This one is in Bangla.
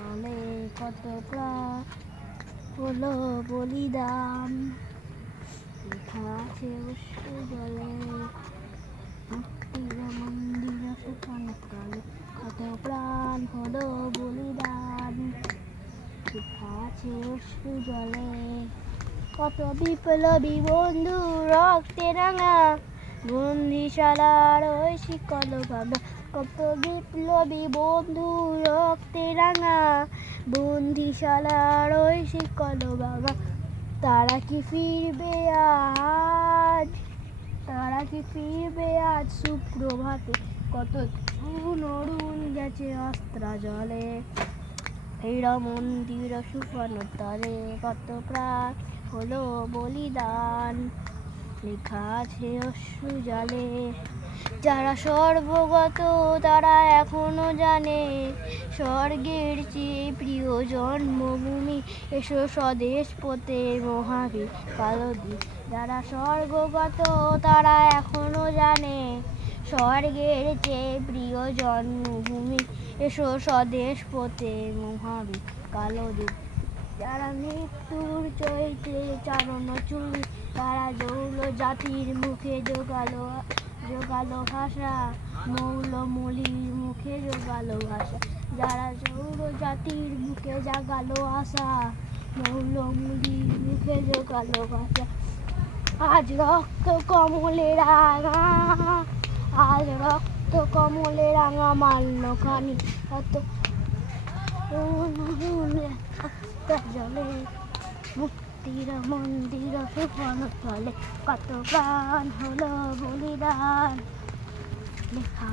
তলে কত প্রাণ হলো বলিদান, লেখা আছে অশ্রু জলে মুক্তির মন্দির সেখানে তলে কত প্রাণ হলো বলিদান, লেখা আছে অশ্রু জলে। কত বিপ্লবী বন্ধু রক্তে রাঙা বন্দিশালার ওই শিকল ভাঙা, কত বিপ্লবী বন্ধু রক্তে রাঙা বন্দিশালার ওই শিকল ভাঙা। তারা কি ফিরবে আজ, তারা কি ফিরবে আজ সুপ্রভাতে, কত তরুণ অরুণ গেছে অস্ত্রা জলে, এরা মন্দির সুফানো তলে কত প্রাণ হলো বলিদান, লেখা আছে অশ্রু জলে। যারা সর্বগত তারা এখনো জানে স্বর্গের চেয়ে প্রিয় জন্মভূমি, এসো স্বদেশ পথে মহাবীর কালদ্বীপ। যারা স্বর্গগত তারা এখনো জানে স্বর্গের চেয়ে প্রিয় জন্মভূমি, এসো স্বদেশ পথে মহাবীর কালদ্বীপ। যারা মৃত্যুর চৈত্রে চারণ চুরি, তারা জৌল জাতির মুখে জোগালো ভাষা, মৌলমলির মুখে জোগালো ভাষা। যারা জৌল জাতির মুখে জাগালো আশা, মৌলমলির মুখে জোগালো ভাষা। আজ রক্ত কমলে রাঙা, আজ রক্ত কমলে রাঙা মাল্য খানি, কত জলে মুক্তির মন্দির সুফান তলে কত প্রাণ হলো বলিদান, লেখা